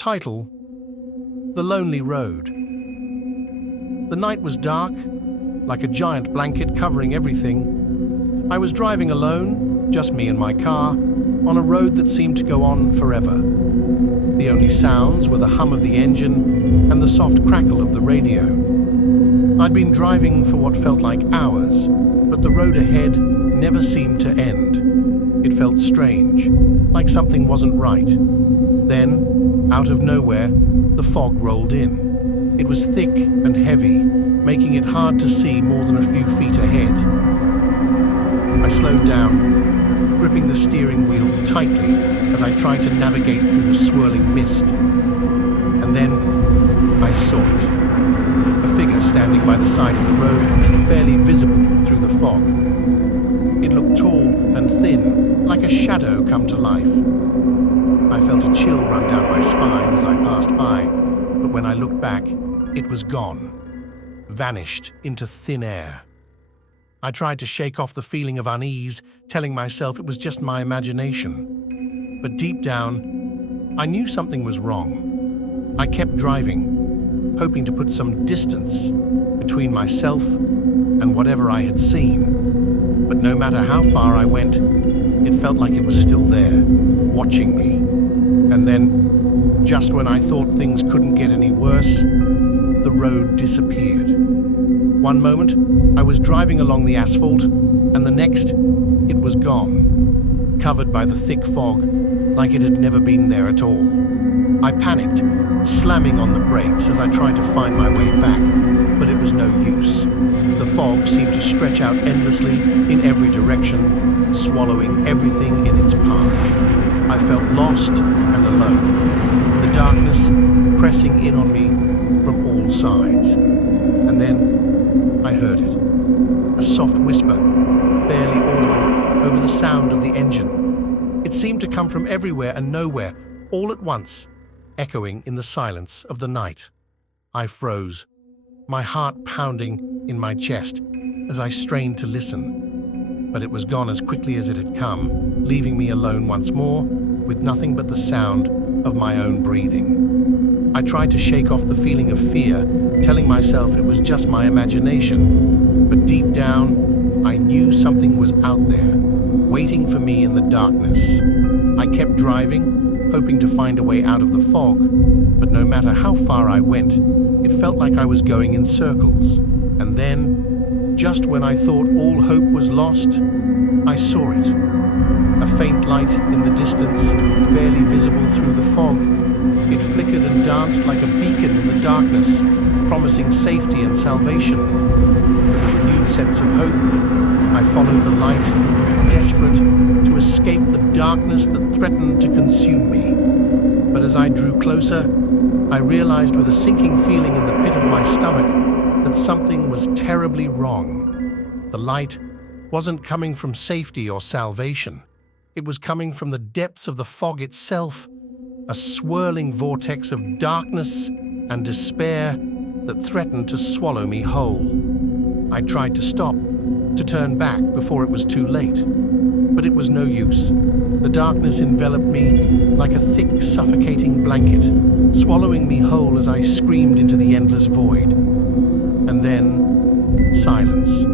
Title: The Lonely Road. The night was dark, like a giant blanket covering everything. I was driving alone, just me and my car, on a road that seemed to go on forever. The only sounds were the hum of the engine and the soft crackle of the radio. I'd been driving for what felt like hours, but the road ahead never seemed to end. It felt strange, like something wasn't right. Then, out of nowhere, the fog rolled in. It was thick and heavy, making it hard to see more than a few feet ahead. I slowed down, gripping the steering wheel tightly as I tried to navigate through the swirling mist. And then, I saw it. A figure standing by the side of the road, barely visible through the fog. It looked tall and thin, like a shadow come to life. I felt a chill run down my spine as I passed by, but when I looked back, it was gone, vanished into thin air. I tried to shake off the feeling of unease, telling myself it was just my imagination. But deep down, I knew something was wrong. I kept driving, hoping to put some distance between myself and whatever I had seen. But no matter how far I went, it felt like it was still there, watching me. And then, just when I thought things couldn't get any worse, the road disappeared. One moment, I was driving along the asphalt, and the next, it was gone, covered by the thick fog, like it had never been there at all. I panicked, slamming on the brakes as I tried to find my way back, but it was no use. The fog seemed to stretch out endlessly in every direction, swallowing everything in its path. I felt lost and alone, the darkness pressing in on me from all sides. And then I heard it, a soft whisper, barely audible over the sound of the engine. It seemed to come from everywhere and nowhere, all at once, echoing in the silence of the night. I froze, my heart pounding in my chest as I strained to listen. But it was gone as quickly as it had come, leaving me alone once more, with nothing but the sound of my own breathing. I tried to shake off the feeling of fear, telling myself it was just my imagination. But deep down, I knew something was out there, waiting for me in the darkness. I kept driving, hoping to find a way out of the fog, but no matter how far I went, it felt like I was going in circles. And then, just when I thought all hope was lost, I saw it. A faint light in the distance, barely visible through the fog. It flickered and danced like a beacon in the darkness, promising safety and salvation. With a renewed sense of hope, I followed the light, desperate to escape the darkness that threatened to consume me. But as I drew closer, I realized with a sinking feeling in the pit of my stomach that something was terribly wrong. The light wasn't coming from safety or salvation. It was coming from the depths of the fog itself, a swirling vortex of darkness and despair that threatened to swallow me whole. I tried to stop, to turn back before it was too late, but it was no use. The darkness enveloped me like a thick, suffocating blanket, swallowing me whole as I screamed into the endless void. And then, silence.